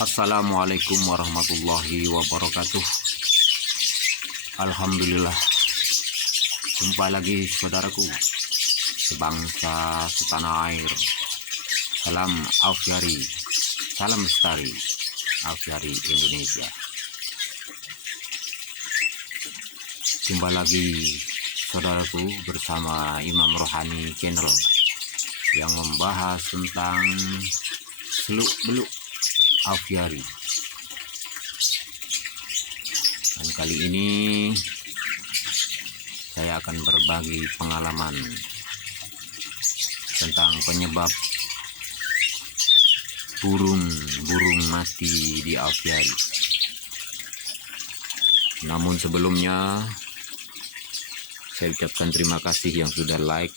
Assalamualaikum warahmatullahi wabarakatuh. Alhamdulillah, jumpa lagi saudaraku sebangsa setanah air. Salam Aufiari, salam lestari Aufiari Indonesia. Jumpa lagi saudaraku bersama Imam Rohani Channel yang membahas tentang seluk-beluk Aufiari. Dan kali ini saya akan berbagi pengalaman tentang penyebab burung mati di Aufiari. Namun sebelumnya saya ucapkan terima kasih yang sudah like,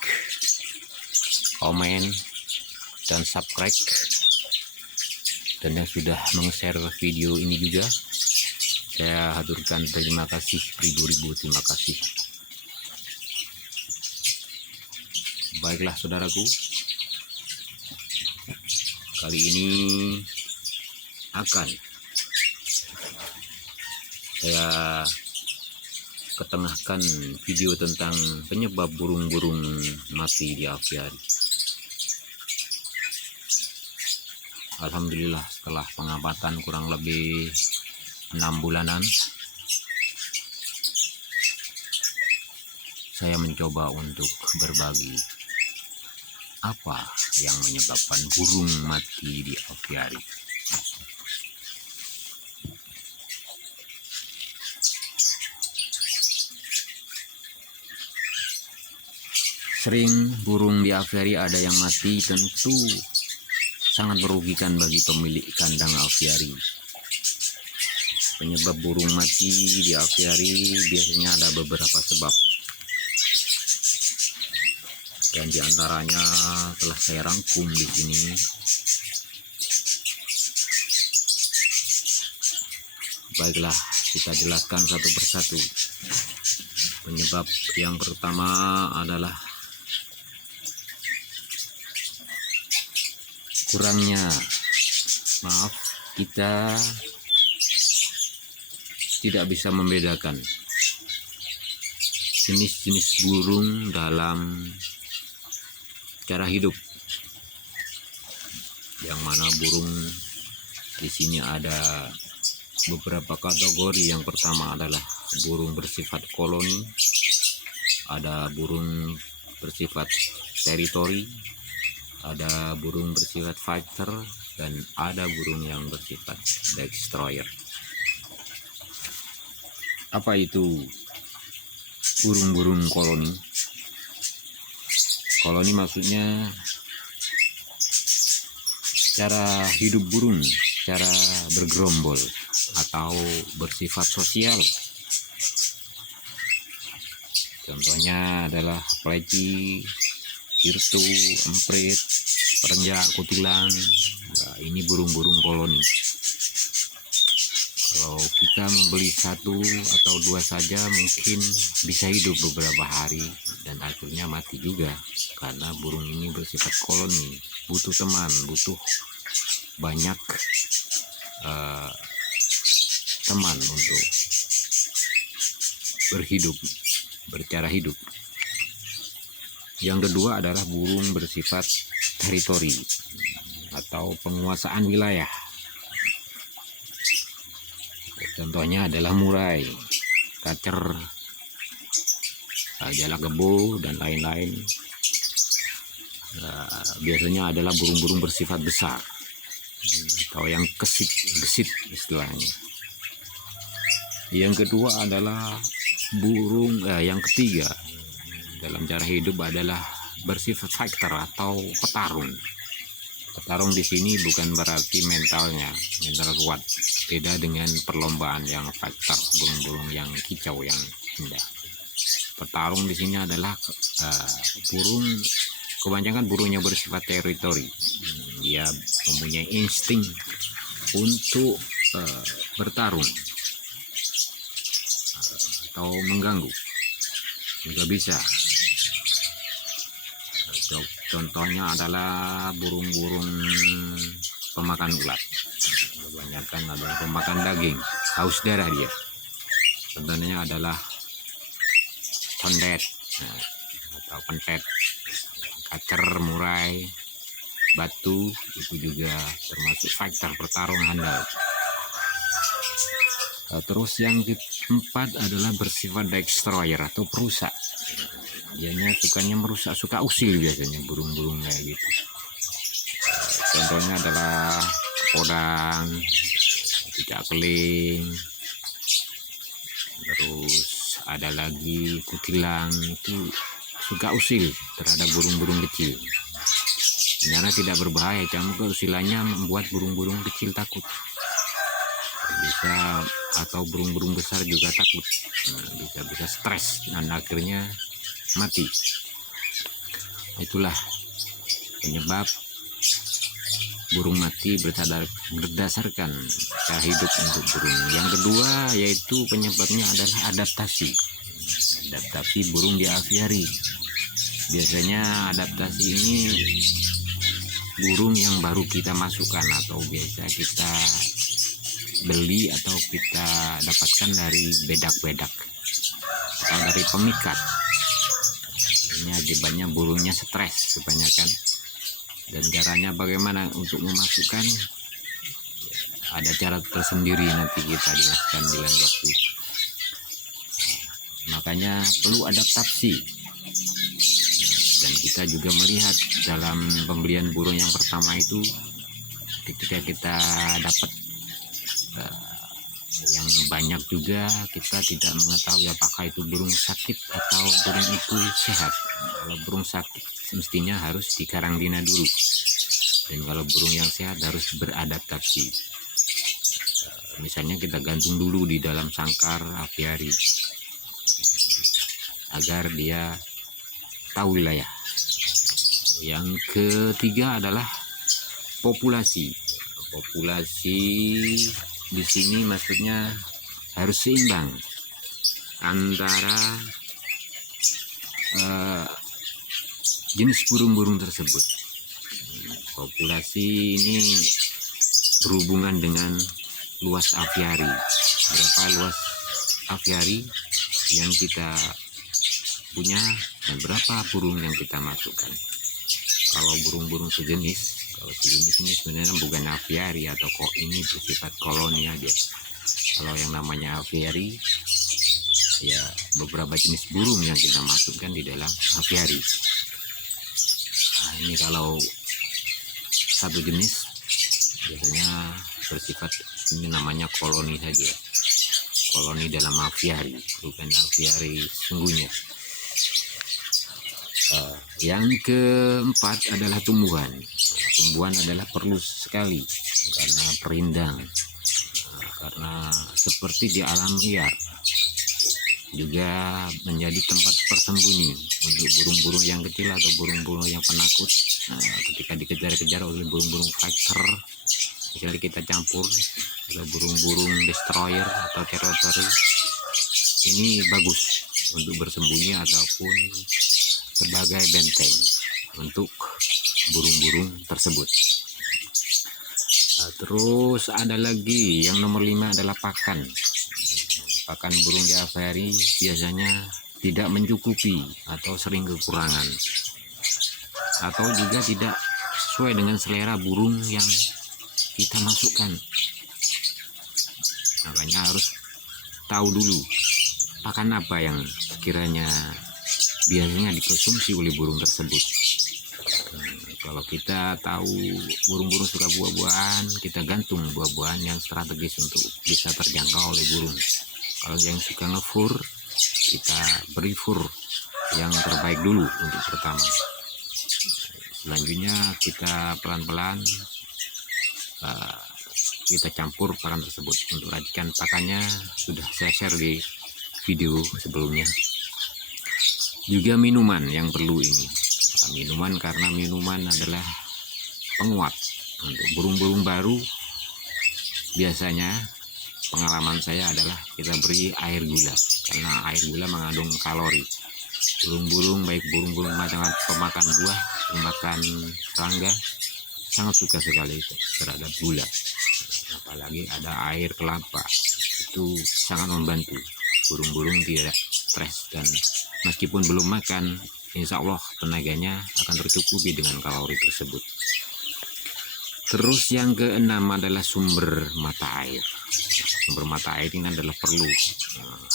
komen, dan subscribe, dan yang sudah meng-share video ini juga. Saya haturkan terima kasih beribu-ribu terima kasih. Baiklah saudaraku, kali ini akan saya ketengahkan video tentang penyebab burung-burung mati di Aufiari. Alhamdulillah, setelah pengamatan kurang lebih 6 bulanan, saya mencoba untuk berbagi apa yang menyebabkan burung mati di Aufiari. Sering burung di Aufiari ada yang mati, tentu sangat merugikan bagi pemilik kandang Aufiari. Penyebab burung mati di Aufiari biasanya ada beberapa sebab, dan diantaranya telah saya rangkum di sini. Baiklah, kita jelaskan satu persatu. Penyebab yang pertama adalah kita tidak bisa membedakan jenis-jenis burung dalam cara hidup, yang mana burung di sini ada beberapa kategori. Yang pertama adalah burung bersifat koloni, ada burung bersifat teritori, ada burung bersifat fighter, dan ada burung yang bersifat destroyer. Apa itu burung-burung koloni? Koloni maksudnya cara hidup burung, cara bergerombol atau bersifat sosial. Contohnya adalah pleci, sirtu, emprit, perenjak, kutilang. Nah, ini burung-burung koloni. Kalau kita membeli satu atau dua saja mungkin bisa hidup beberapa hari dan akhirnya mati juga, karena burung ini bersifat koloni, butuh teman, butuh banyak teman untuk berhidup, bercara hidup. Yang kedua adalah burung bersifat teritori atau penguasaan wilayah. Contohnya adalah murai, kacer, jalak kebo, dan lain-lain. Biasanya adalah burung-burung bersifat besar atau yang gesit istilahnya. Yang kedua adalah yang ketiga dalam cara hidup adalah bersifat fighter atau petarung. Petarung di sini bukan berarti mental kuat, beda dengan perlombaan yang fighter, burung-burung yang kicau, yang indah. Petarung di sini adalah kebanyakan burungnya bersifat teritori. Dia mempunyai insting untuk bertarung atau mengganggu juga bisa. Contohnya adalah burung-burung pemakan ulat. kebanyakan adalah pemakan daging, haus darah dia. Contohnya adalah condet, nah, atau pentet, kacer, murai, batu, itu juga termasuk fighter, petarung handal. Terus yang keempat adalah bersifat destroyer atau perusak. Dianya sukanya merusak, suka usil biasanya burung-burung kayak gitu. Contohnya adalah podang, cicak keling, terus ada lagi kutilang, itu suka usil terhadap burung-burung kecil. Sebenarnya tidak berbahaya, cuma keusilannya membuat burung-burung kecil takut. Bisa, atau burung-burung besar juga takut, bisa stres dan akhirnya mati. Itulah penyebab burung mati berdasarkan cara hidup untuk burung. Yang kedua yaitu penyebabnya adalah adaptasi burung di aviari. Biasanya adaptasi ini burung yang baru kita masukkan atau biasa kita beli atau kita dapatkan dari bedak-bedak atau dari pemikat. Ini akibatnya burungnya stres kebanyakan. Dan caranya bagaimana untuk memasukkan, ada cara tersendiri, nanti kita jelaskan di lain waktu. Makanya perlu adaptasi. Dan kita juga melihat dalam pembelian burung yang pertama itu, ketika kita dapat yang banyak juga, kita tidak mengetahui apakah itu burung sakit atau burung itu sehat. Kalau burung sakit semestinya harus dikarantina dulu, dan kalau burung yang sehat harus beradaptasi. Misalnya kita gantung dulu di dalam sangkar aviari agar dia tahu wilayah. Yang ketiga adalah populasi di sini maksudnya harus seimbang antara jenis burung-burung tersebut. Populasi ini berhubungan dengan luas aviari, berapa luas aviari yang kita punya dan berapa burung yang kita masukkan. Kalau burung-burung sejenis, kalau sejenis ini sebenarnya bukan aviari atau kok ini bersifat koloni aja. Kalau yang namanya aviari, ya beberapa jenis burung yang kita masukkan di dalam aviari. Nah, ini kalau satu jenis biasanya bersifat, ini namanya koloni saja, koloni dalam aviari, bukan aviari sungguhnya. Yang keempat adalah tumbuhan. Tumbuhan adalah perlu sekali karena perindang, karena seperti di alam liar juga menjadi tempat tersembunyi untuk burung-burung yang kecil atau burung-burung yang penakut. Ketika dikejar-kejar oleh burung-burung fighter, misalnya kita campur atau burung-burung destroyer atau territory, ini bagus untuk bersembunyi ataupun sebagai benteng untuk burung-burung tersebut. Terus ada lagi yang nomor 5 adalah pakan. Pakan burung di aviari biasanya tidak mencukupi atau sering kekurangan, atau juga tidak sesuai dengan selera burung yang kita masukkan. Makanya harus tahu dulu pakan apa yang sekiranya biasanya dikonsumsi oleh burung tersebut. Kalau kita tahu burung-burung suka buah-buahan, kita gantung buah-buahan yang strategis untuk bisa terjangkau oleh burung. Kalau yang suka ngefur, kita beri fur yang terbaik dulu untuk pertama. Selanjutnya kita pelan-pelan kita campur pakan tersebut. Untuk racikan pakannya sudah saya share di video sebelumnya. Juga minuman yang perlu ini. Minuman, karena minuman adalah penguat untuk burung-burung baru. Biasanya pengalaman saya adalah kita beri air gula, karena air gula mengandung kalori. Burung-burung, baik burung-burung macam pemakan buah, pemakan serangga, sangat suka sekali terhadap gula. apalagi ada air kelapa, itu sangat membantu burung-burung tidak stres, dan meskipun belum makan, insya Allah tenaganya akan tercukupi dengan kalori tersebut. Terus yang keenam adalah sumber mata air. Sumber mata air ini adalah perlu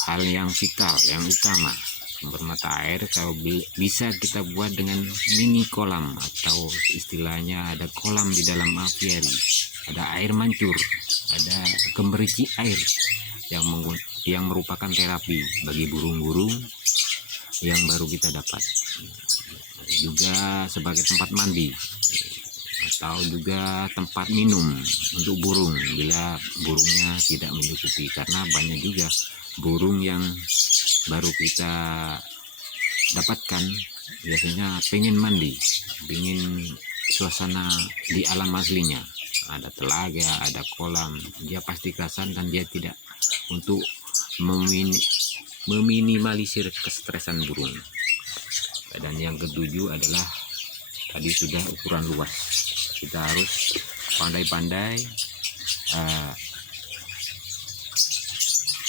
hal yang vital, yang utama. Sumber mata air kalau bisa kita buat dengan mini kolam, atau istilahnya ada kolam di dalam apiari, ada air mancur, ada gemericik air yang merupakan terapi bagi burung-burung yang baru kita dapat. Juga sebagai tempat mandi, atau juga tempat minum untuk burung bila burungnya tidak mencukupi, karena banyak juga burung yang baru kita dapatkan biasanya pengen mandi, pengen suasana di alam aslinya, ada telaga, ada kolam, dia pasti kerasan dan dia tidak, untuk meminimalisir kestresan burung. Dan yang ketujuh adalah tadi sudah ukuran luas. Kita harus pandai-pandai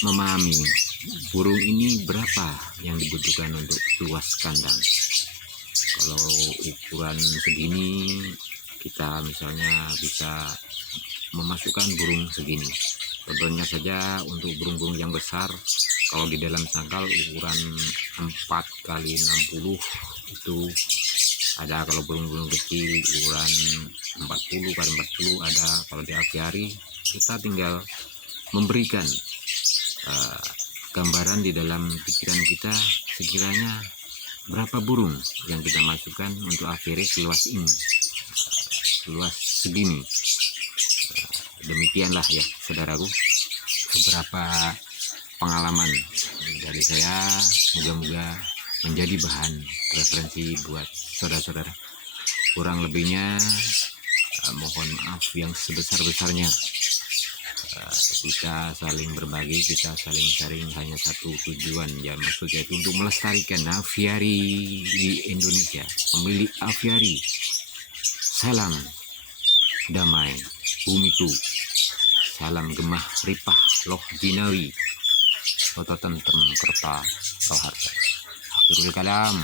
memahami burung ini berapa yang dibutuhkan untuk luas kandang. Kalau ukuran segini, kita misalnya bisa memasukkan burung segini. Contohnya saja untuk burung-burung yang besar, kalau di dalam sangkal ukuran 4x60 itu ada. Kalau burung-burung kecil ukuran 40x40 ada. Kalau di apiari kita tinggal memberikan gambaran di dalam pikiran kita, sekiranya berapa burung yang kita masukkan untuk apiari seluas ini, seluas segini. Demikianlah ya saudaraku, beberapa pengalaman dari saya, moga-moga menjadi bahan referensi buat saudara-saudara. Kurang lebihnya mohon maaf yang sebesar-besarnya. Kita saling berbagi, kita saling sharing, hanya satu tujuan, ya maksudnya itu untuk melestarikan aviari di Indonesia. Pemilik aviari, salam damai bumiku, salam gemah ripah loh jinawi, foto tentem kerta roharta. Akhirul kalam,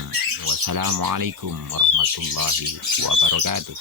wassalamualaikum warahmatullahi wabarakatuh.